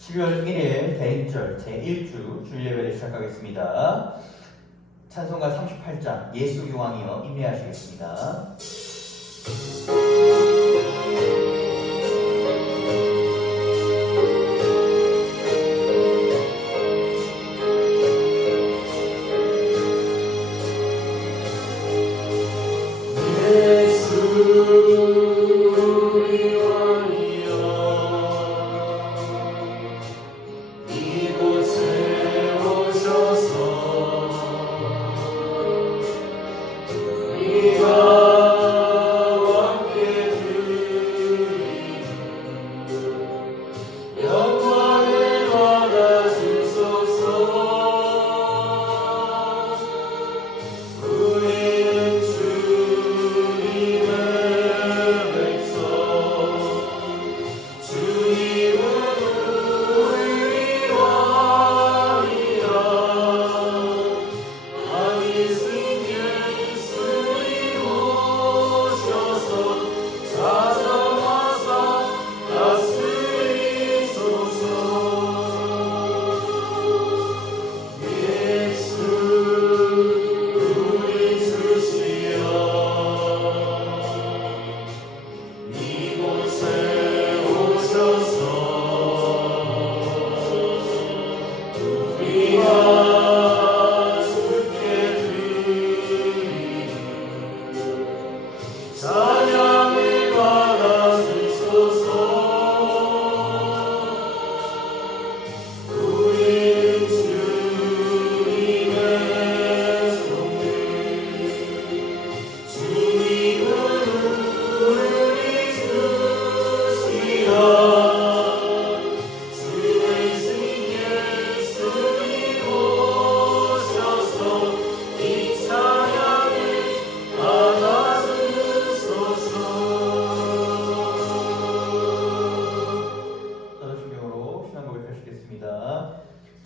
12월 1일 대인절 제1주 주일예배를 시작하겠습니다. 찬송가 38장 예수 유왕이여 인내하시겠습니다.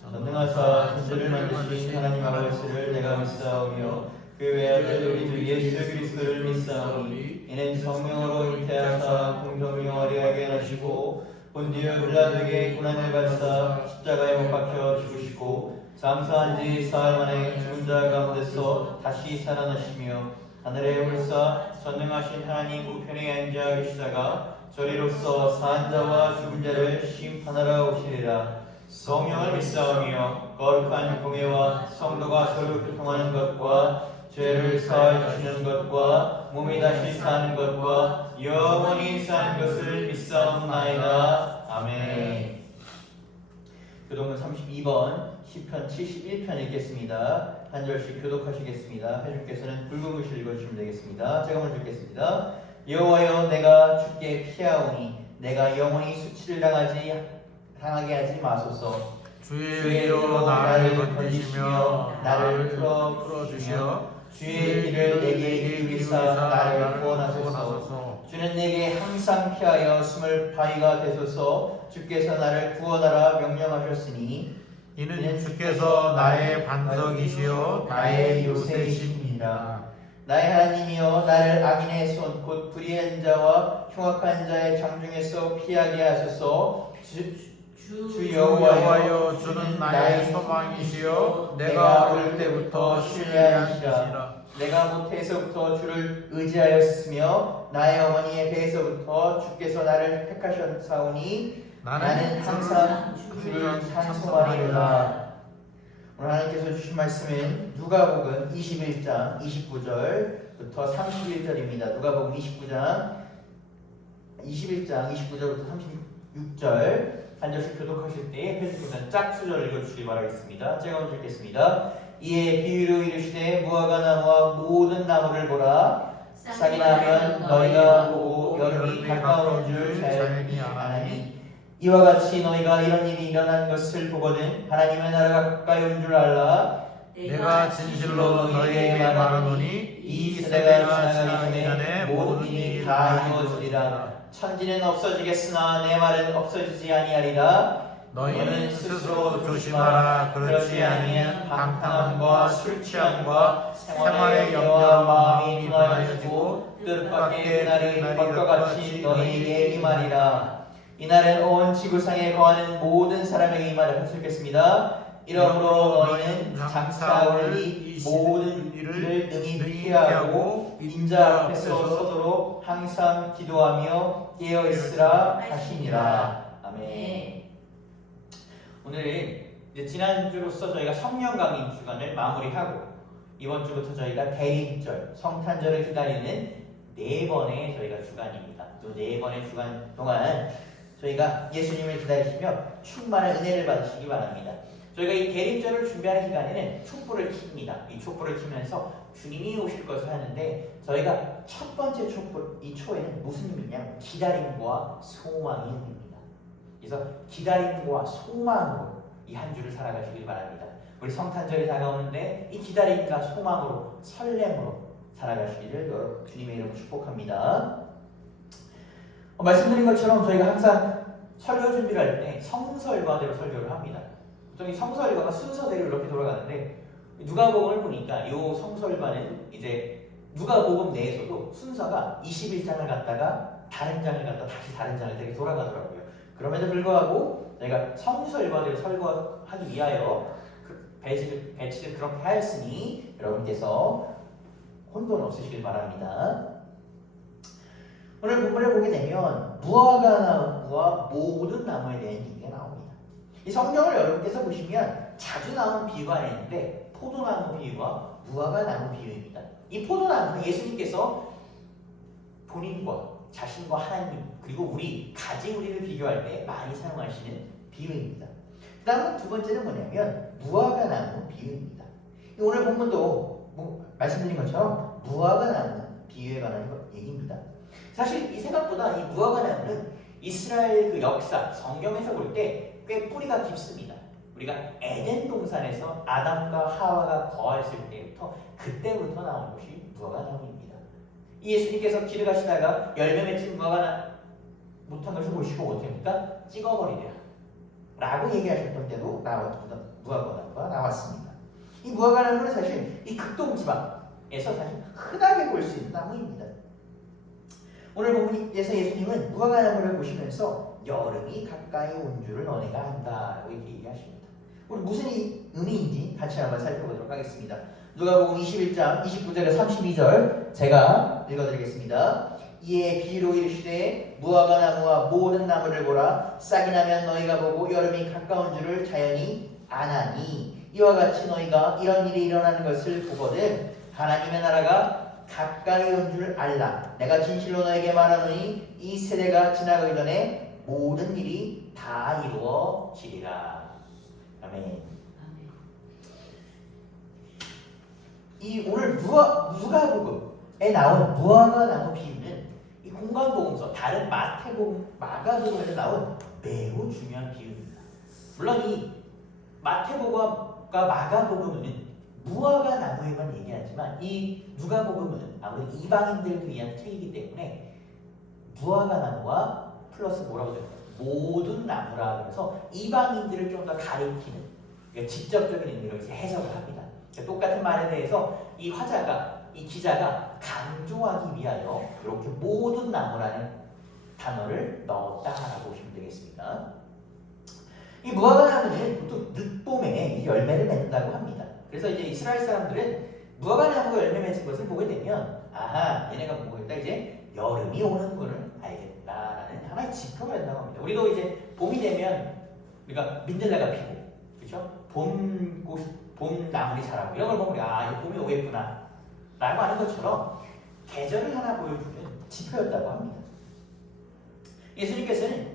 전능하사 천지를 만드신 하나님 아버지를 내가 믿사오며 그 외아들 우리 주 예수 그리스도를 믿사오니 이는 성령으로 잉태하사 공성이 어리하게 하시고 본디오 빌라도에게 고난을 받사 십자가에 못 박혀 죽으시고 장사한 지 사흘 만에 죽은 자 가운데서 다시 살아나시며 하늘에 올사 전능하신 하나님 우편에 앉아 계시다가 저리로서 사한 자와 죽은 자를 심판하러 오시리라. 성령을 믿사오며 거룩한 공예와 성도가 서로 교통하는 것과 죄를 사하여 주시는 것과 몸이 다시 사는 것과 영원히 사는 것을 믿사옵나이다. 아멘. 교독은 32번 시편 71편 읽겠습니다. 한 절씩 교독하시겠습니다. 회주께서는 붉은 글씨 읽어주시면 되겠습니다. 제가 먼저 읽겠습니다. 여호와여 내가 주께 피하오니 내가 영원히 수치를 당하게 하지 마소서. 주의 이로 나를 건지시며 나를 풀어주시며 주의 길을 내게 이루사 나를 구원하소서. 주는 내게 항상 피하여 숨을 바위가 되소서. 주께서 나를 구원하라 명령하셨으니 이는 주께서 나의 반석이시요 나의 요새이십니다. 나의 하나님이여 나를 악인의 손 곧 불의한 자와 흉악한 자의 장중에서 피하게 하소서. 주 여호와여 주는 나의 소망이시여 내가 어릴 때부터 신뢰하시라. 내가 모태에서부터 주를 의지하였으며 나의 어머니의 배에서부터 주께서 나를 택하셨사오니 나는 항상 주를 찬송하리로다. 오늘 하나님께서 주신 말씀은 누가복음 21장 29절부터 31절입니다. 누가복음 21장 29절부터 36절 한 절씩 교독하실 때 회주께서는 짝수절 읽어주시기 바라겠습니다. 제가 먼저 읽겠습니다. 이에 비유로 이르시되 무화과 나무와 모든 나무를 보라. 싹이 나면 너희가 보고 여름이 가까운 줄 자연히 아나니 이와 같이 너희가 이런 일이 일어난 것을 보거든 하나님의 나라가 가까이 온 줄 알라. 내가 진실로 너희에게 말하노니 이 세대가 지나가기 전에 모든 일이 다 이루어지리라. 천지는 없어지겠으나 내 말은 없어지지 아니하리라. 너희는 스스로 조심하라. 그렇지 아니면 방탕함과 술 취함과 생활의 염려와 마음이 분하여지고 뜻밖의 그날이 이것과 같이 너희에게 임하리라. 이날은 온 지구상에 거하는 모든 사람에게 임하라. 같이 읽겠습니다. 이러므로 너희는 장차올 이 모든 일을 능히 피하고 인자 앞에서 서도록 항상 기도하며 깨어 있으라 하시니라. 아멘. 오늘 이제 지난주로서 저희가 성령 강림 주간을 마무리하고 이번 주부터 저희가 대림절, 성탄절을 기다리는 4번의 저희가 주간입니다. 또 4번의 주간 동안 저희가 예수님을 기다리시며 충만한 은혜를 받으시기 바랍니다. 저희가 이 대림절을 준비하는 기간에는 촛불을 켭니다. 이 촛불을 켜면서 주님이 오실 것을 하는데 저희가 첫 번째 촛불, 이 초에는 무슨 의미냐면 기다림과 소망이 의미입니다. 그래서 기다림과 소망으로 이 한 주를 살아가시길 바랍니다. 우리 성탄절이 다가오는데 이 기다림과 소망으로 설렘으로 살아가시기를 주님의 이름으로 축복합니다. 말씀드린 것처럼 저희가 항상 설교 준비를 할 때 성서일과대로 설교를 합니다. 보통 이 성서일과가 순서대로 이렇게 돌아가는데 누가복음을 보니까 이 성서일과는 이제 누가복음 내에서도 순서가 21장을 갖다가 다른 장을 갖다 다시 다른 장을 되게 돌아가더라고요. 그럼에도 불구하고 저희가 성서일과대로 설교하기 위하여 배치를 그렇게 하였으니 여러분께서 혼돈 없으시길 바랍니다. 오늘 본문을 보게 되면 무화과 나무와 모든 나무에 대한 얘기가 나옵니다. 이 성경을 여러분께서 보시면 자주 나오는 비유가 있는데 포도나무 비유와 무화과 나무 비유입니다. 이 포도나무는 예수님께서 본인과 자신과 하나님 그리고 가진 우리를 비교할 때 많이 사용하시는 비유입니다. 그 다음 두 번째는 뭐냐면 무화과 나무 비유입니다. 오늘 본문도 말씀드린 것처럼 무화과 나무 비유에 관한 얘기입니다. 사실 이 생각보다 이 무화과 나무는 이스라엘 그 역사 성경에서 볼 때 꽤 뿌리가 깊습니다. 우리가 에덴 동산에서 아담과 하와가 거했을 때부터 그때부터 나온 것이 무화과 나무입니다. 이 예수님께서 길을 가시다가 열매 맺힌 무화과 못한 것을 보시고 어떻게 합니까? 찍어버리랴 라고 얘기하셨던 때도 무화과 나무가 나왔습니다. 이 무화과 나무는 사실 이 극동 지방에서 사실 흔하게 볼 수 있는 나무입니다. 오늘 본문에서 예수님은 무화과 나무를 보시면서 여름이 가까이 온 줄을 너네가 안다라고 이렇게 얘기하십니다. 우리 무슨 의미인지 같이 한번 살펴보도록 하겠습니다. 누가복음 21장 29절에 32절 제가 읽어드리겠습니다. 이에 비유로 이르시되 무화과 나무와 모든 나무를 보라. 싹이 나면 너희가 보고 여름이 가까운 줄을 자연히 아나니 이와 같이 너희가 이런 일이 일어나는 것을 보거든 하나님의 나라가 가까이 온 줄 알라. 내가 진실로 너에게 말하노니 이 세대가 지나가기 전에 모든 일이 다 이루어지리라. 아멘. 이 오늘 누가복음에 나온 무화과 나무 비유는 이 공관복음서 다른 마태복음, 마가복음에서 나온 매우 중요한 비유입니다. 물론 이 마태복음과 마가복음은 무화과 나무에만 얘기하지만 이 누가복음은 아무래도 이방인들을 위한 틀이기 때문에 무화과 나무와 플러스 뭐라고 될까요? 모든 나무라 그래서 이방인들을 좀 더 가리키는 그러니까 직접적인 의미로 이제 해석을 합니다. 그러니까 똑같은 말에 대해서 이 기자가 강조하기 위하여 이렇게 모든 나무라는 단어를 넣었다라고 보시면 되겠습니다. 이 무화과 나무는 보통 늦봄에 열매를 맺는다고 합니다. 그래서 이제 이스라엘 사람들은 무화과 나무가 열매 맺은 것을 보게 되면 아하 얘네가 뭐겠다 이제 여름이 오는 것을 알겠다라는 하나의 지표가 된다고 합니다. 우리도 이제 봄이 되면 우리가 민들레가 피고 그렇죠? 봄 나물이 자라고 이런 걸 보면 이제 봄이 오겠구나 라고 하는 것처럼 계절을 하나 보여주는 지표였다고 합니다. 예수님께서는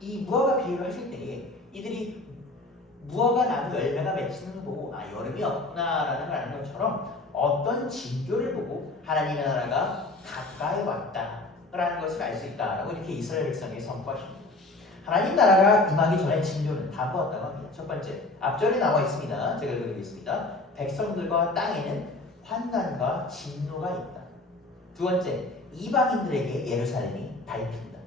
이 무화과 비유를 하실 때에 이들이 무화과 나무 열매가 맺히는 걸 보고 여름이 없구나라는 걸 아는 것처럼 어떤 징조를 보고 하나님의 나라가 가까이 왔다라는 것을 알 수 있다라고 이렇게 이스라엘 백성에게 선포하십니다. 하나님 나라가 임하기 전에 징조는 다 보았다고 합니다. 첫 번째, 앞절에 나와 있습니다. 제가 읽어드리겠습니다. 백성들과 땅에는 환난과 진노가 있다. 두 번째, 이방인들에게 예루살렘이 밟힌다.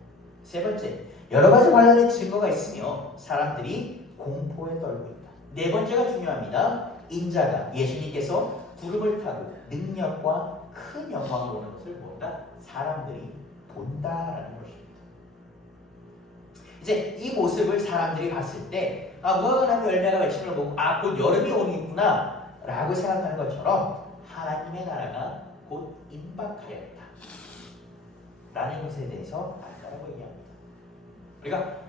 세 번째, 여러 가지 관련된 증거가 있으며 사람들이 공포에 떨고 있다. 네 번째가 중요합니다. 인자가 예수님께서 구름을 타고 능력과 큰 영광을 보는 것을 보다 사람들이 본다라는 것입니다. 이제 이 모습을 사람들이 봤을 때 무화과 나무 열매가 맺힌 걸 보고 곧 여름이 오겠구나 라고 생각하는 것처럼 하나님의 나라가 곧 임박하였다 라는 것에 대해서 알다라고 얘기합니다. 우리가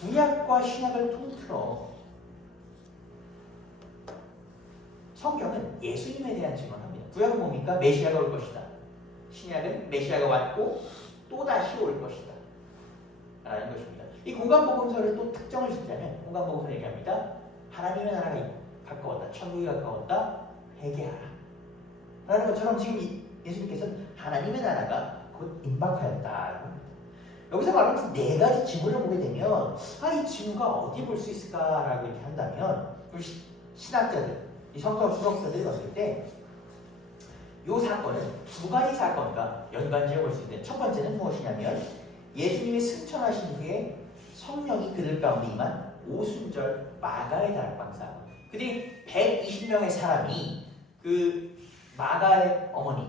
구약과 신약을 통틀어 성경은 예수님에 대한 증언을 합니다. 구약은 뭡니까? 메시아가 올 것이다. 신약은 메시아가 왔고 또다시 올 것이다 라는 것입니다. 이 공간복음서를 또 특정을 짓자면 공간복음서 얘기합니다. 하나님의 나라가 가까웠다. 천국이 가까웠다. 회개하라 라는 것처럼 지금 예수님께서는 하나님의 나라가 곧 임박하였다라고 합니다. 여기서 말하면서 네 가지 징후를 보게 되면 이 징후가 어디 볼 수 있을까라고 이렇게 한다면 우리 신학자들, 이 성경 주석자들이 봤을 때 이 사건은 두 가지 사건과 연관지어 볼 수 있는데 첫 번째는 무엇이냐면 예수님이 승천하신 후에 성령이 그들 가운데 임한 오순절 마가의 다락방 사건. 그들이 120명의 사람이 그 마가의 어머니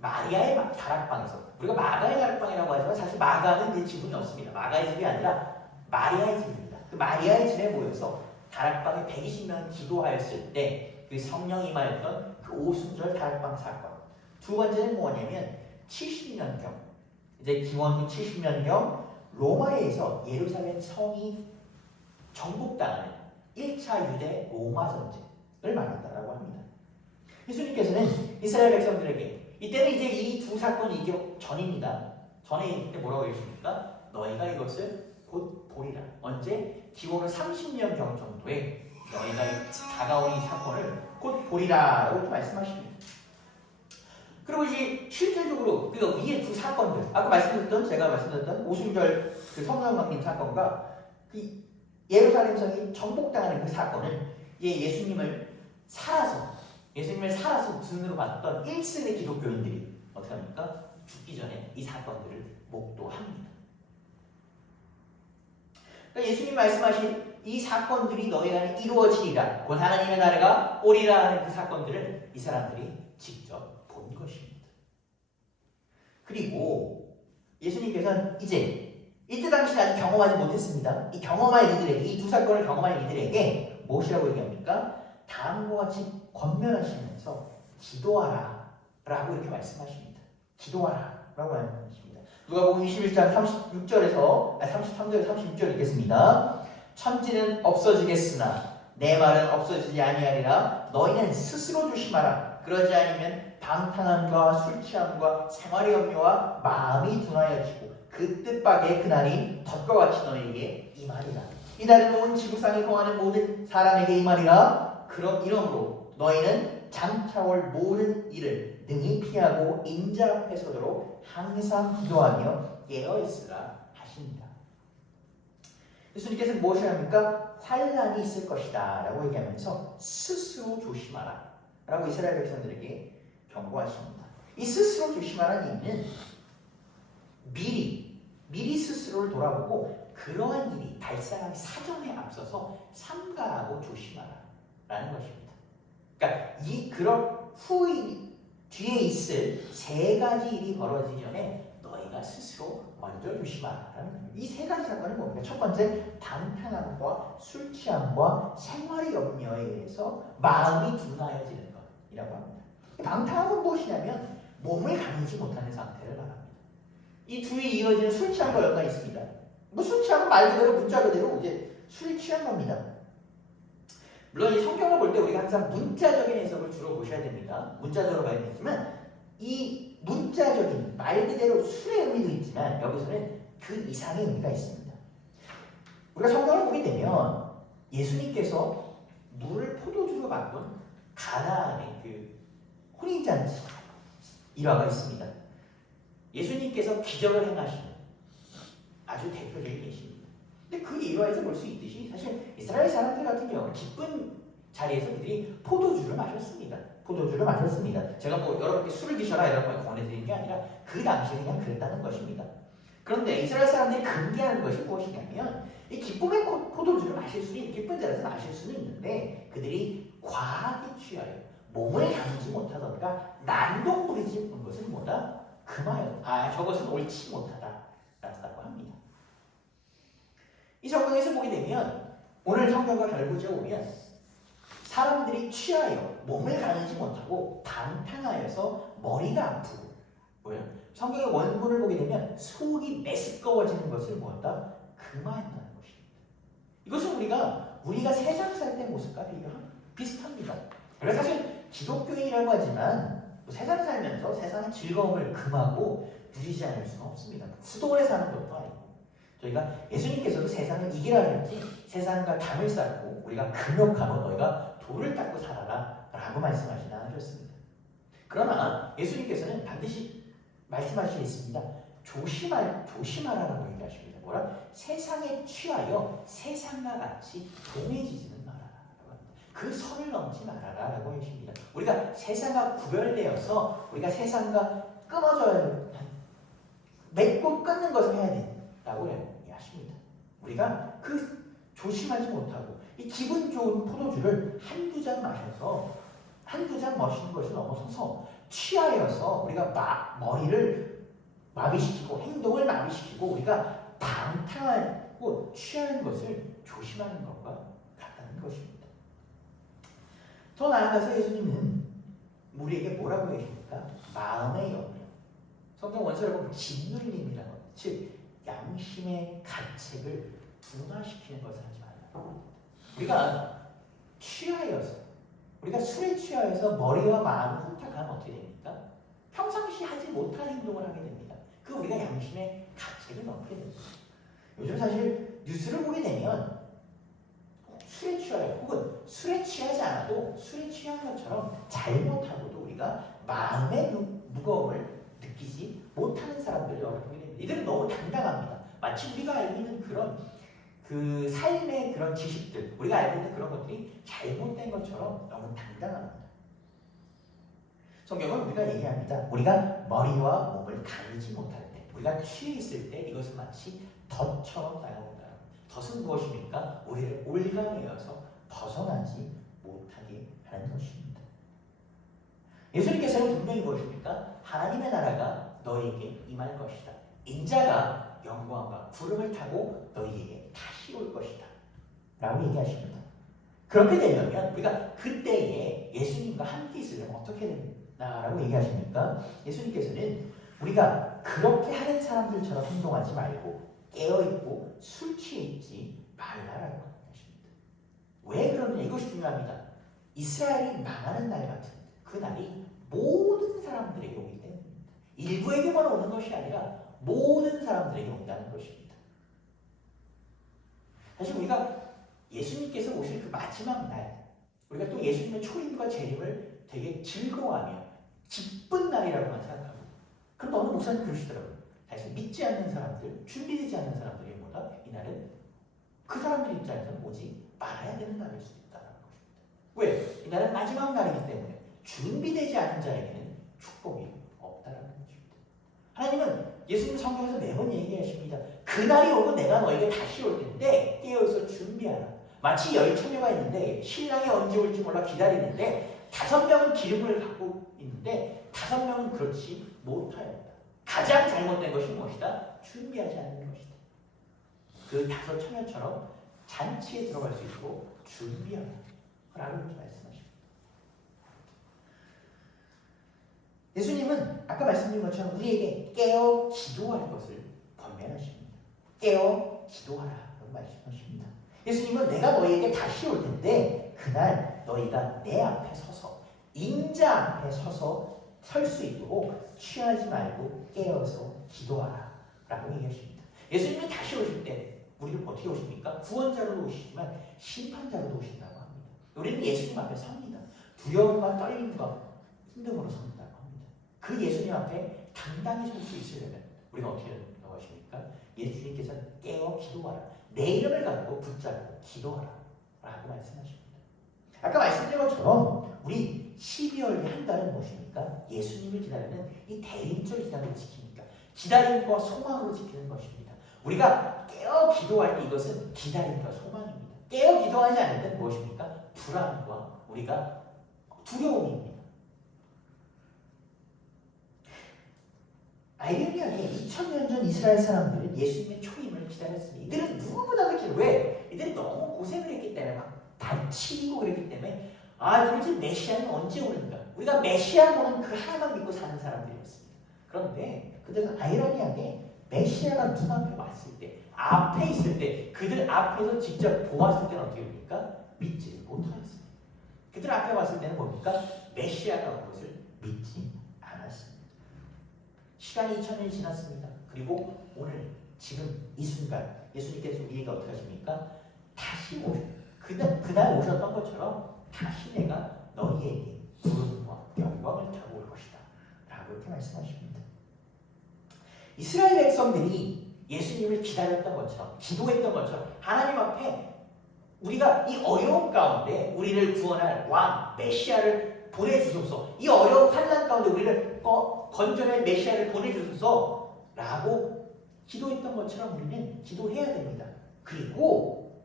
마리아의 다락방에서, 우리가 마가의 다락방이라고 하지만 사실 마가는 그 지분이 없습니다. 마가의 집이 아니라 마리아의 집입니다. 그 마리아의 집에 모여서 다락방에 120명이 기도하였을 때 그 성령이 임하였던 그 오순절 다락방 사건. 두 번째는 뭐냐면 70년경, 이제 기원 후 70년경 로마에서 예루살렘 성이 정복당하는 1차 유대 로마 전쟁을 말한다라고 합니다. 예수님께서는 이스라엘 백성들에게 이때는 이제 이 두 사건이 이게 전입니다. 전에 이때 뭐라고 얘기했습니까? 너희가 이것을 곧 보리라. 언제? 기원 후 30년경 정도에 너희가 다가온 이 사건을 곧 보리라라고 이렇게 말씀하십니다. 그리고 이제 실질적으로 그 위에 두 사건들, 아까 제가 말씀드렸던 오순절 그 성령 강림 사건과 그 예루살렘 성이 정복당하는 그 사건은 예수님을 살아서 눈으로 봤던 1세대 기독교인들이 어떻게 합니까? 죽기 전에 이 사건들을 목도합니다. 그러니까 예수님 말씀하신 이 사건들이 너희 안에 이루어지리라, 곧 하나님의 나라가 오리라 하는 그 사건들을 이 사람들이 직접 본 것입니다. 그리고 예수님께서는 이때 당시 아직 경험하지 못했습니다. 이 두 사건을 경험한 이들에게 무엇이라고 얘기합니까? 다음과 같이 권면하시면서 기도하라 라고 이렇게 말씀하십니다. 기도하라 라고 말씀하십니다. 누가복음 21장 33절에서 36절 읽겠습니다. 천지는 없어지겠으나 내 말은 없어지지 아니하리라. 너희는 스스로 조심하라. 그러지 않으면 방탕함과 술 취함과 생활의 염려와 마음이 둔하여지고 그 뜻밖의 그날이 덫과 같이 너희에게 임하리라. 이날은 온 지구상에 거하는 모든 사람에게 임하리라. 이러므로 너희는 장차올 모든 일을 능히 피하고 인자 앞에 서도록 항상 기도하며 깨어있으라 하십니다. 예수님께서는 무엇을 합니까? 환난이 있을 것이다 라고 얘기하면서 스스로 조심하라 라고 이스라엘 백성들에게 경고하십니다. 이 스스로 조심하라는 의미는 미리 스스로를 돌아보고 그러한 일이 발생하기 사전에 앞서서 삼가하고 조심하라 라는 것입니다. 그러니까 그런 뒤에 있을 세 가지 일이 벌어지기 전에 너희가 스스로 먼저 조심하라는 겁니다. 이 세 가지 사건은 뭡니까? 첫 번째, 방탕함과 술 취함과 생활의 염려에 의해서 마음이 둔하여지는 것이라고 합니다. 방탕함은 무엇이냐면 몸을 가리지 못하는 상태를 말합니다. 이 둘이 이어지는 술 취함과 연관이 있습니다. 술 취함은 말 그대로 문자 그대로 이제 술이 취한 겁니다. 물론 이 성경을 볼 때 우리가 항상 문자적인 해석을 주로 보셔야 됩니다. 문자적으로 봐야 되지만 이 문자적인 말 그대로 술의 의미도 있지만 여기서는 그 이상의 의미가 있습니다. 우리가 성경을 보게 되면 예수님께서 물을 포도주로 바꾼 가나안의 그 혼인잔치 일화가 있습니다. 예수님께서 기적을 행하시는 아주 대표적인 예시입니다. 근데 그 일화에서 볼 수 있듯이 사실 이스라엘 사람들 같은 경우는 기쁜 자리에서 그들이 포도주를 마셨습니다. 제가 여러분께 술을 드셔라 이런 걸 권해드리는 게 아니라 그 당시에 그냥 그랬다는 것입니다. 그런데 이스라엘 사람들이 금기하는 것이 무엇이냐면 이 기쁨의 포도주를 마실 수는 기쁜 자리에서 마실 수는 있는데 그들이 과하게 취하여 몸을 가누지 못하던가 난동 부리지 본 것은 뭐다? 금하였다. 저것은 옳지 못하다라고 합니다. 이 성경에서 보게 되면 오늘 성경과 결부지어 보면 사람들이 취하여 몸을 가누지 못하고 방탕하여서 머리가 아프고 뭐예요? 성경의 원문을 보게 되면 속이 메스꺼워지는 것을 뭐한다? 금하였다는 것입니다. 이것은 우리가 세상 살 때 모습과 비슷합니다. 그래서 사실 기독교인이라고 하지만 세상 살면서 세상의 즐거움을 금하고 누리지 않을 수는 없습니다. 수동으로 사는 것도 아니고 저희가 예수님께서도 세상을 이기라 했지 세상과 담을 쌓고 우리가 금욕하고 너희가 돌을 닦고 살아라 라고 말씀하시지 않으셨습니다. 그러나 예수님께서는 반드시 말씀하시겠습니다. 조심하라라고 얘기하십니다. 뭐라? 세상에 취하여 세상과 같이 동해지지는 말아라. 그 선을 넘지 말아라라고 하십니다. 우리가 세상과 구별되어서 우리가 세상과 끊어져야 맺고 끊는 것을 해야 된다고 하십니다. 우리가 그 조심하지 못하고 이 기분 좋은 포도주를 한두 잔 마셔서 한두 잔 마시는 것을 넘어서서 취하여서 우리가 머리를 마비시키고 행동을 마비시키고 우리가 방탕하고 취하는 것을 조심하는 것과 같다는 것입니다. 더 나아가서 예수님은 우리에게 뭐라고 계십니까? 마음의 염려. 성경 원서를 보면 짓눌림이라는 것, 즉 양심의 가책을 둔화시키는 것을 하지 말라. 우리가 취하여서 우리가 술에 취하여서 머리와 마음을 혼탁하면 어떻게 됩니까? 평상시 하지 못할 행동을 하게 됩니다. 그 우리가 양심의 가책을 넣게 됩니다. 요즘 사실 뉴스를 보게 되면 술에 취하여 혹은 술에 취하지 않아도 술에 취한 것처럼 잘못하고도 우리가 마음의 무거움을 느끼지 못하는 사람들을 여러 보게 됩니다. 이들은 너무 당당합니다. 마치 우리가 알고 있는 그런 그 삶의 그런 지식들, 우리가 알고 있는 그런 것들이 잘못된 것처럼 너무 당당합니다. 성경은 우리가 얘기합니다. 우리가 머리와 몸을 가누지 못할 때, 우리가 취해 있을 때 이것은 마치 덫처럼 다가온다. 덫은 무엇입니까? 우리를 올가매어서 벗어나지 못하게 하는 것입니다. 예수님께서는 분명히 무엇입니까? 하나님의 나라가 너희에게 임할 것이다. 인자가 영광과 구름을 타고 너희에게 다시 올 것이다. 라고 얘기하십니다. 그렇게 되려면 우리가 그때에 예수님과 함께 있으려면 어떻게 되나라고 얘기하십니까? 예수님께서는 우리가 그렇게 하는 사람들처럼 행동하지 말고 깨어있고 술 취해 있지 말라라고 하십니다. 왜 그러느냐? 이것이 중요합니다. 이스라엘이 망하는 날 같은 그 날이 모든 사람들에게 오기 때문입니다. 일부에게만 오는 것이 아니라 모든 사람들에게 온다는 것입니다. 사실 우리가 예수님께서 오실 그 마지막 날, 우리가 또 예수님의 초림과 재림을 되게 즐거워하며 기쁜 날이라고만 생각합니다. 그런데 어느 목사님 그러시더라고요. 사실 믿지 않는 사람들, 준비되지 않는 사람들이 뭐다? 이날은 그 사람들 입장에서는 오지 말아야 되는 날일 수도 있다는 것입니다. 왜? 이날은 마지막 날이기 때문에 준비되지 않은 자에게는 축복이 없다는 것입니다. 하나님은 예수님 성경에서 매번 얘기하십니다. 그날이 오고 내가 너에게 다시 올 텐데 깨어서 준비하라. 마치 10처녀가 있는데 신랑이 언제 올지 몰라 기다리는데 5명은 기름을 갖고 있는데 5명은 그렇지 못하였다. 가장 잘못된 것이 무엇이다? 준비하지 않는 것이다. 그 5처녀처럼 잔치에 들어갈 수 있도록 준비하라. 라고 말씀하십니다. 예수님은 아까 말씀드린 것처럼 우리에게 깨어 기도할 것을 권면하십니다. 깨어 기도하라고 말씀하십니다. 예수님은 내가 너희에게 다시 올 텐데 그날 너희가 내 앞에 서서 인자 앞에 서서 설 수 있도록 취하지 말고 깨어서 기도하라 라고 얘기하십니다. 예수님은 다시 오실 때 우리는 어떻게 오십니까? 구원자로 오시지만 심판자로 오신다고 합니다. 우리는 예수님 앞에 섭니다. 두려움과 떨림과 힘듦으로 선다고 합니다. 그 예수님 앞에 당당히 설 수 있으려면 우리가 어떻게 된다고 하십니까? 예수님께서 깨어 기도하라. 내 이름을 가지고 붙잡고 기도하라 라고 말씀하십니다. 아까 말씀드린 것처럼 우리 12월 한 달은 무엇입니까? 예수님을 기다리는 이 대림절 기간으로 지킵니까? 기다림과 소망으로 지키는 것입니다. 우리가 깨어 기도할 때 이것은 기다림과 소망입니다. 깨어 기도하지 않을 때는 무엇입니까? 불안과 우리가 두려움입니다. 아이러니하게 2000년 전 이스라엘 사람들은 예수님의 초임을 기다렸습니다. 이들은 누구보다 그렇게 왜? 이들이 너무 고생을 했기 때문에 막 다치고 그랬기 때문에 도대체 메시아는 언제 오는가? 우리가 메시아 보는 그 하나만 믿고 사는 사람들이었습니다. 그런데 그들은 아이러니하게 메시아가 눈앞에 왔을 때, 앞에 있을 때, 그들 앞에서 직접 보았을 때는 어떻게 됩니까? 믿지 못하였습니다. 그들 앞에 왔을 때는 뭡니까? 메시아가 온 것을 믿지 않았습니다. 시간이 2000년이 지났습니다. 그리고 오늘 지금 이 순간 예수님께서 우리에게 어떻게 하십니까? 다시 그날 오셨던 것처럼 다시 내가 너희에게 부름과 영광을 타고 올 것이다 라고 이렇게 말씀하십니다. 이스라엘 백성들이 예수님을 기다렸던 것처럼, 기도했던 것처럼 하나님 앞에 우리가 이 어려운 가운데 우리를 구원할 왕 메시아를 보내주소서, 이 어려운 환난 가운데 우리를 건져낼 메시아를 보내주소서 라고 기도했던 것처럼 우리는 기도해야 됩니다. 그리고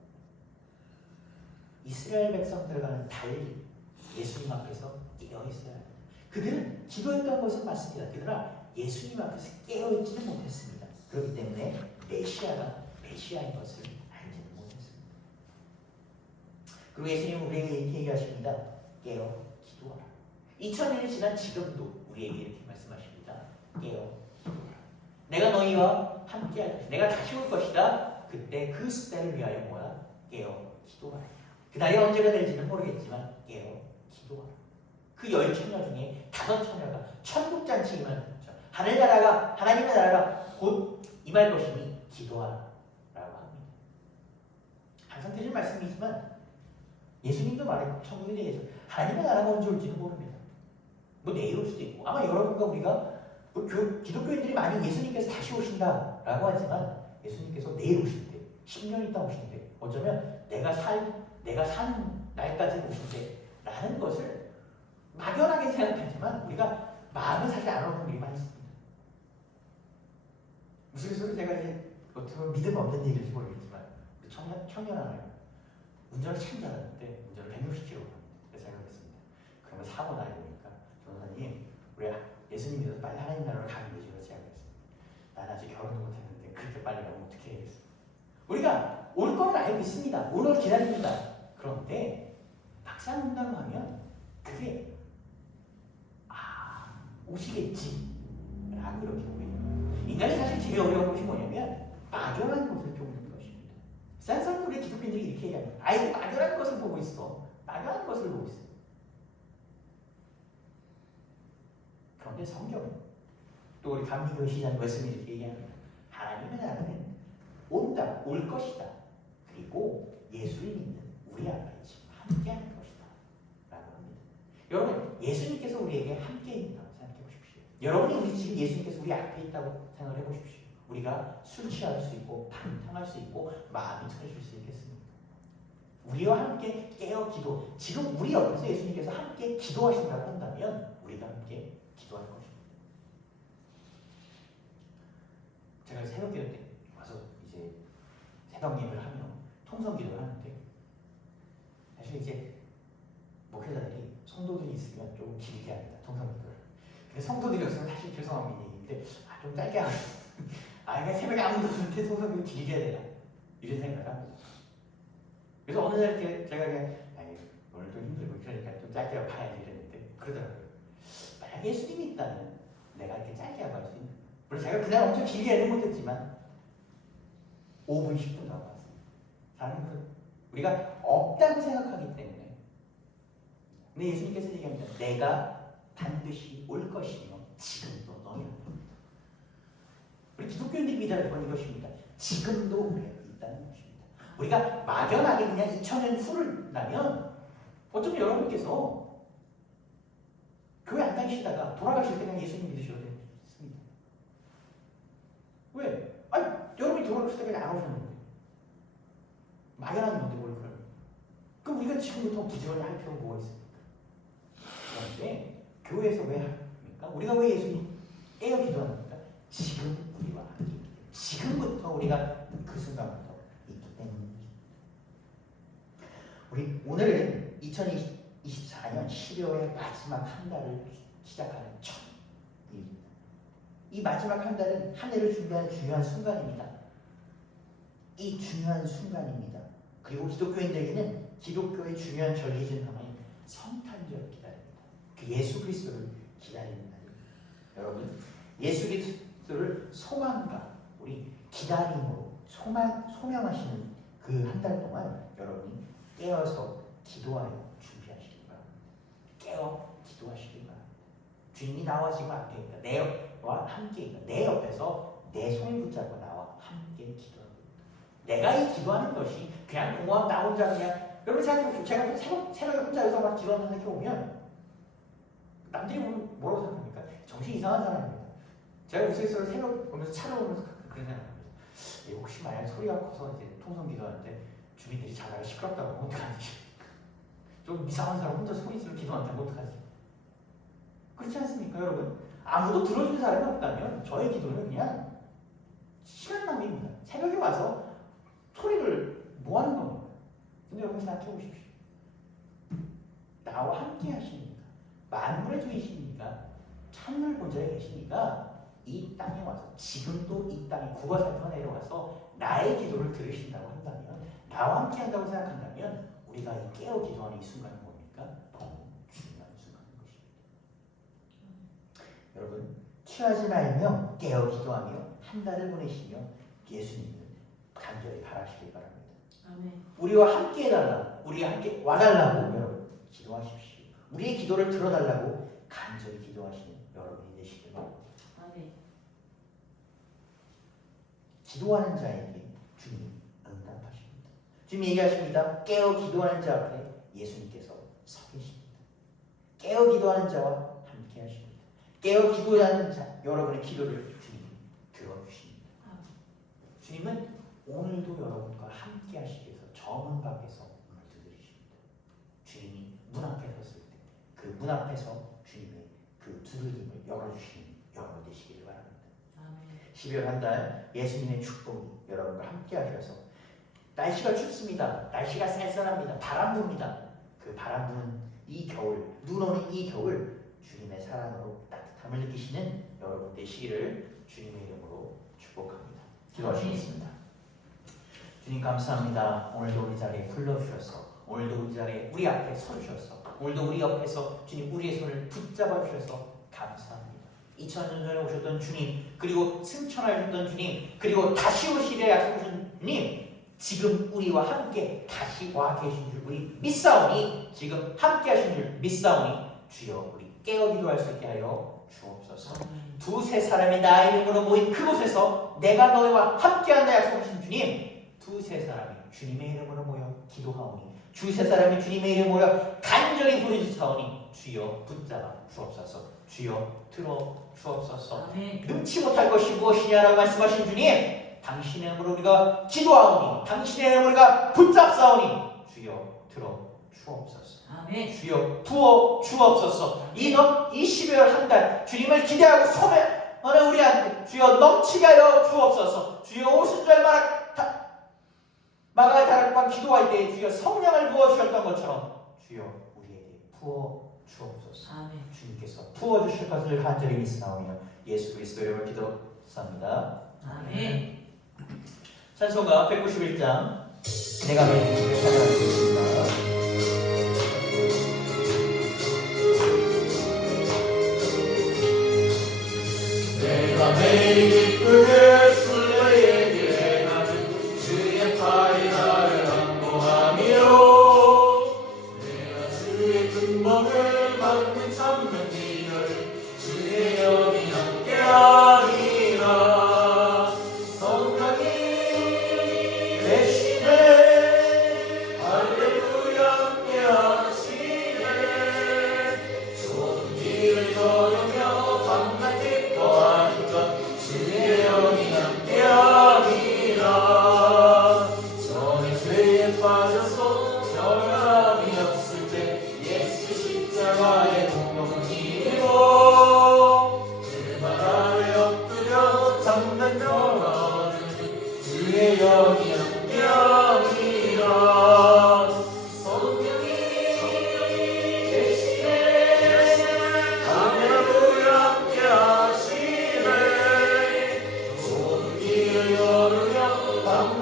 이스라엘 백성들과는 달리 예수님 앞에서 깨어있어야 합니다. 그들은 기도했던 것은 맞습니다. 그러나 예수님 앞에서 깨어있지는 못했습니다. 그렇기 때문에 메시아가 메시아인 것을 알지는 못했습니다. 그리고 예수님은 우리에게 이렇게 얘기하십니다. 깨어 기도하라. 2000년이 지난 지금도 우리에게 이렇게 말씀하십니다. 깨어 기도하라. 내가 너희와 함께 할 것이다. 내가 다시 올 것이다. 그때 그 숫자를 위하여 뭐야? 깨어 기도하라. 그 날이 언제가 될지는 모르겠지만 깨어 기도하라. 그 10처녀 중에 5처녀가 천국잔치임을 하늘나라가, 하나님의 나라가 곧 임할 것이니 기도하라 라고 합니다. 항상 드릴 말씀이지만 예수님도 말했고 천국에 대해서 하나님의 나라가 언제 올지는 모릅니다. 뭐 내일 올 수도 있고, 아마 여러분과 우리가 기독교인들이 많이 예수님께서 다시 오신다 라고 하지만 예수님께서 내일 오실 때, 10년 있다 오실 때, 어쩌면 내가 사는 날까지 오실 때 라는 것을 막연하게 생각하지만 우리가 마음에 사실 안 오는 일이 많이 있습니다. 무슨 소리 제가 이제 어떻게 믿음 없는 얘기일지 모르겠지만 청년 하나요. 운전을 참 잘하는데 운전을 160km 합니다. 그래서 제가 그랬습니다. 그러면 사고 나야 되니까 변호사님 우리 예수님 믿어서 빨리 하나님 나라로 가면 되죠. 그래서 제가 그랬습니다. 난 아직 결혼도 못했는데 그렇게 빨리 가면 어떻게 해야겠어요. 우리가 올 거를 알고 있습니다. 올 걸 기다립니다. 그런데 막상 온다고 하면 그게 오시겠지 라고 이렇게 보여요. 인간이 사실 제일 어려운 것이 뭐냐면 막연한 것을 보는 것입니다. 싼 우리 기독교인들이 이렇게 얘기합니다. 아이고 막연한 것을 보고 있어. 막연한 것을 보고 있어. 그런데 성경은 또 우리 감리교 시장 말씀이 이렇게 얘기합니다. 하나님의 나라는 온다, 올 것이다. 그리고 예수를 믿는 우리 앞에 지금 함께하는 것이다 라고 합니다. 여러분 예수님께서 우리에게 함께 있다고 생각해 보십시오. 여러분이 우리 지금 예수님께서 우리 앞에 있다고 생각을 해보십시오. 우리가 술 취할 수 있고 방탕할 수 있고 마음이 틀어질 수 있겠습니까? 우리와 함께 깨어 기도, 지금 우리 옆에서 예수님께서 함께 기도하신다고 한다면 우리가 함께 기도할 것입니다. 제가 새벽기도 때 와서 이제 새벽 예배를 하며 통성기도를 하는데 사실 이제 목회자들이 성도들이 있으면 좀 길게 합니다. 통성기도를. 근데 성도들이 없으면 사실 죄송한 얘기인데 좀 짧게 하고 그냥 새벽에 아무도 없는데 통성기도 길게 해야 되나 이런 생각을 합니다. 그래서 어느 날 이렇게 제가 그냥 오늘도 힘들고 그러니까 좀 짧게 하고 가야지 이랬는데 그러더라고요. 만약 예수님이 있다면 내가 이렇게 짧게 하고 할 수 있는, 물론 제가 그날 엄청 길게 하는 못했지만 5분 10분 하고 왔어요. 사람은 우리가 없다고 생각하기 때문에. 근데 예수님께서 얘기합니다. 내가 반드시 올 것이며 지금도 너희 앞에 있다. 우리 기독교인들이 믿어야 되는 것입니다. 지금도 우리 앞에 있다는 것입니다. 우리가 막연하게 그냥 2000년 후를 나면 어쩌면 여러분께서 교회 안 다니시다가 돌아가실 때 그냥 예수님 믿으셔도 됩니다. 왜? 여러분이 돌아가실 때 그냥 안 오셨는데 막연한 건데 뭘 그러면? 그럼 우리가 지금부터 부지런히 할 필요가 뭐가 있습니까? 그런데 교회에서 왜 합니까? 우리가 왜 예수님 깨어 기도합니까? 지금 우리와 함께 있기 때문에, 지금부터 우리가 그 순간부터 있기 때문입니다. 우리 오늘은 2020 2024년 12월의 마지막 한 달을 시작하는 첫 일입니다. 이 마지막 한 달은 한 해를 준비하는 중요한 순간입니다. 이 중요한 순간입니다. 그리고 기독교인들에게는 기독교의 중요한 절기 중 하나인 성탄절을 기다립니다. 그 예수 그리스도를 기다리는 날입니다. 여러분, 예수 그리스도를 소망과 우리 기다림으로 소명하시는 그 한 달 동안 여러분이 깨어서 기도하여 준비하시기 바랍니다. 깨어 기도하시기 바랍니다. 주님이 나와 지금 앞에 있다. 내와 함께 있다. 내 옆에서 내 손을 붙잡고 나와 함께 기도하고 있다. 내가 이 기도하는 것이 그냥 공허한 나 혼자 그냥 여러분 생각해보세요. 제가 새벽에 혼자서 막 기도하는 생각해보면 남들이 보면 뭐라고 생각합니까? 정신 이상한 사람입니다. 제가 우스갯소리로 새벽 보면서 차를 보면서 그런 생각합니다. 혹시 만약 소리가 커서 이제 통성 기도하는데 주민들이 자다가 시끄럽다고 하면 어떡하지? 좀 이상한 사람 혼자 소리 지르고 기도한다면 어떡하지? 그렇지 않습니까, 여러분? 아무도 들어주는 사람이 없다면 저의 기도는 그냥 시간 낭비입니다. 새벽에 와서 소리를 뭐 하는 겁니까? 근데 여러분 생각해보십시오. 나와 함께 하시니까, 만물의 주이시니까, 찬물 본전에 계시니까 이 땅에 와서 지금도 이 땅에 국어살펴 내려와서 나의 기도를 들으신다고 한다면, 나와 함께 한다고 생각한다면 우리가 이 깨어 기도하는 이 순간은 뭡니까? 너무 중요한 순간인 것입니다. 여러분, 취하지 말며 깨어 기도하며 한 달을 보내시며 예수님을 간절히 바라시길 바랍니다. 아멘. 우리와 함께 해달라고, 우리와 함께 와달라고 여러분 기도하십시오. 우리의 기도를 들어달라고 간절히 기도하시는 여러분이 되시길 바랍니다. 아멘. 기도하는 자에게 주님이 응답하십니다. 주님이 얘기하십니다. 깨어 기도하는 자 앞에 예수님께서 서 계십니다. 깨어 기도하는 자와 함께 하십니다. 깨어 기도하는 자, 여러분의 기도를 주님이 들어주십니다. 주님은 오늘도 여러분과 함께 하시기 위해서 저문 밖에서 문을 두드리십니다. 주님이 문 앞에 섰을 때 그 문 앞에서 주님의 그 두들김을 열어주시는 여러분 되시기를 바랍니다. 아멘. 12월 한 달 예수님의 축복이 여러분과 함께 하셔서 날씨가 춥습니다. 날씨가 쌀쌀합니다. 바람 붑니다. 그 바람 부는 이 겨울, 눈 오는 이 겨울 주님의 사랑으로 따뜻함을 느끼시는 여러분 되시기를 주님의 이름으로 축복합니다. 기도하시겠습니다. 주님 감사합니다. 오늘도 우리 자리에 불러주셔서, 오늘도 우리 자리에 우리 앞에 서주셔서, 오늘도 우리 옆에서 주님 우리의 손을 붙잡아 주셔서 감사합니다. 2000년 전에 오셨던 주님, 그리고 승천하셨던 주님, 그리고 다시 오시려 약속하신 주님, 지금 우리와 함께 다시 와 계신 줄 우리 믿사오니, 지금 함께 하신 줄 믿사오니 주여 우리 깨어 기도할 수 있게 하여 주옵소서. 두세 사람이 나의 이름으로 모인 그곳에서 내가 너희와 함께한다 약속하신 주님, 두세 사람이 주님의 이름으로 모여 기도하오니, 두세 사람이 주님의 이름으로 모여 간절히 부르짖사오니 주여 붙잡아 주옵소서. 주여 들어 주옵소서. 능치 못할 것이 무엇이냐라고 말씀하신 주님, 당신의 이름으로 우리가 기도하오니, 당신의 이름으로 우리가 붙잡사오니 주여 들어 주옵소서. 아멘. 주여 부어 주옵소서. 이 12월 한 달 주님을 기대하고 소매하는 우리한테 주여 넘치게 하여 주옵소서. 주여 오순절 마가의 다락방 기도할 때 주여 성령을 부어주셨던 것처럼 주여 우리에게 부어 주옵소서. 아멘. 주님께서 부어주실 것을 간절히 믿사오며 예수 그리스도 이름으로 기도합니다. 아멘. 찬송가 191장 내가 너의 기쁨을 찬양하겠습니다. 내가 매일 기쁘게 순례에게 나는 주의 팔이 나를 안보함이요. 내가 주의 근본을 받는 참는 기를 주의 영이 함께하리라. 성령이 대신에 할렐루야.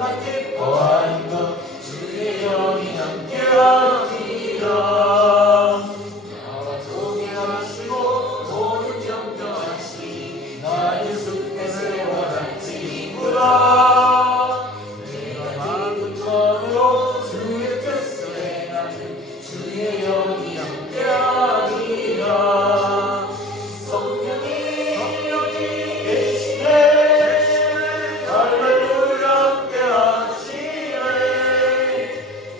밤낮 기뻐하는 것 주의 영이 함께하리라. 나와 동행하시고 모든 정정하시니 나의 숲에 세워라 친구라. 내가 마음으로 주의 뜻을 행하는 주의 영이 함께하리라. 성령이 계시네. 할렐루야 함께하시네.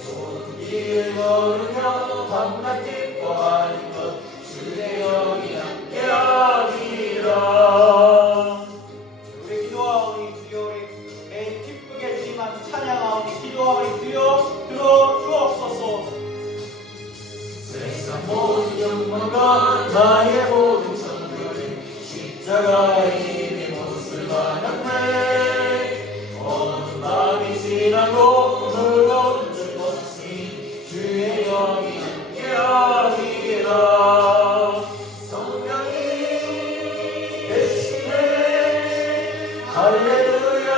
모든 길 걸으며 밤낮 기뻐하는 것 주의 영이 함께하리라. 우리 기도하오니 주여 우리 매 기쁘게 주님만 찬양하오니 기도하오니 주여 들어 주옵소서. 세상 모든 영광과 나의 모든 성결이 십자가의 힘이 못쓸 만한데 어느 밤이 지나고 무거운 것이 주의 영이 함께하리라. 성령이 계시네. 할렐루야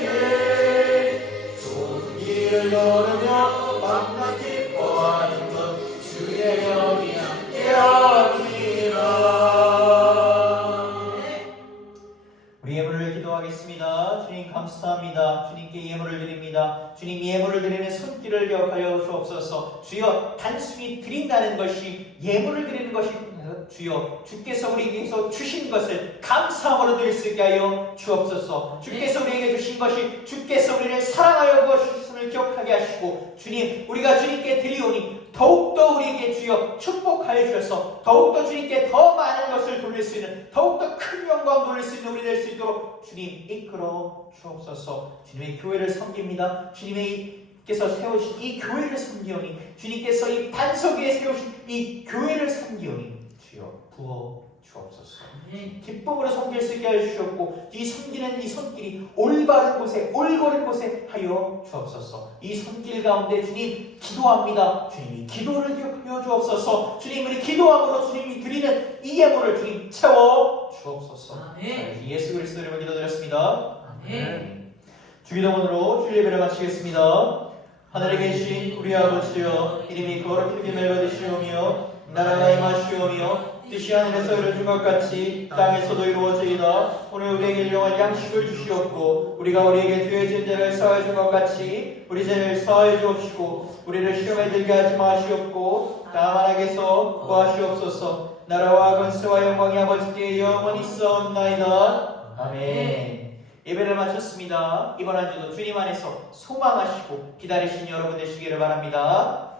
함께하시네. 좋은 길을 걸으며 밤낮 기뻐하는 것 주의 영이 함께하리라. 우리 예물을 기도하겠습니다. 주님 감사합니다. 주님께 예물을 드립니다. 주님 예물을 드리는 손길을 기억하여 주옵소서. 주여 단순히 드린다는 것이 예물을 드리는 것이 아니라 주여 주께서 우리에게서 주신 것을 감사함으로 드릴 수 있게 하여 주옵소서. 주께서 우리에게 주신 것이 주께서 우리를 사랑하여 주셨음을 기억하게 하시고 주님 우리가 주님께 드리오니 더욱더 우리에게 주여 축복하여 주셔서 더욱더 주님께 더 많은 것을 돌릴 수 있는 더욱더 큰 영광 돌릴 수 있는 우리 될 수 있도록 주님 이끌어 주옵소서. 주님의 교회를 섬깁니다. 주님께서 세우신 이 교회를 섬기오니 주님께서 이 반석 위에 세우신 이 교회를 섬기오니 주여 부어 주옵소서. 기쁨으로 섬길 수 있게 하여 주셨고 이 섬기는 이 손길이 올바른 곳에 올바른 곳에 하여 주옵소서. 이 손길 가운데 주님 기도합니다. 주님이 기도를 기억하여 주옵소서. 주님 우리 기도함으로 주님이 드리는 이 예물을 주님 채워 주옵소서. 아멘. 예수 그리스도 이름으로 기도드렸습니다. 아멘. 주기도문으로 주일 예배를 마치겠습니다. 하늘에 계신 우리 아버지여 이름이 거룩히 여겨주시오며 나라가 임하시오며 뜻이 하늘에서 이루어진 것 같이 땅에서도 이루어지이다. 오늘 우리에게 일용할 양식을 주시옵고 우리가 우리에게 죄진 죄를 사하여 준 것 같이 우리 죄를 사하여 주옵시고 우리를 시험에 들게 하지 마시옵고 다만 악에서 구하시옵소서. 나라와 권세와 영광이 아버지께 영원히 있사옵나이다. 아멘. 예배를 마쳤습니다. 이번 한 주도 주님 안에서 소망하시고 기다리신 여러분 되시기를 바랍니다.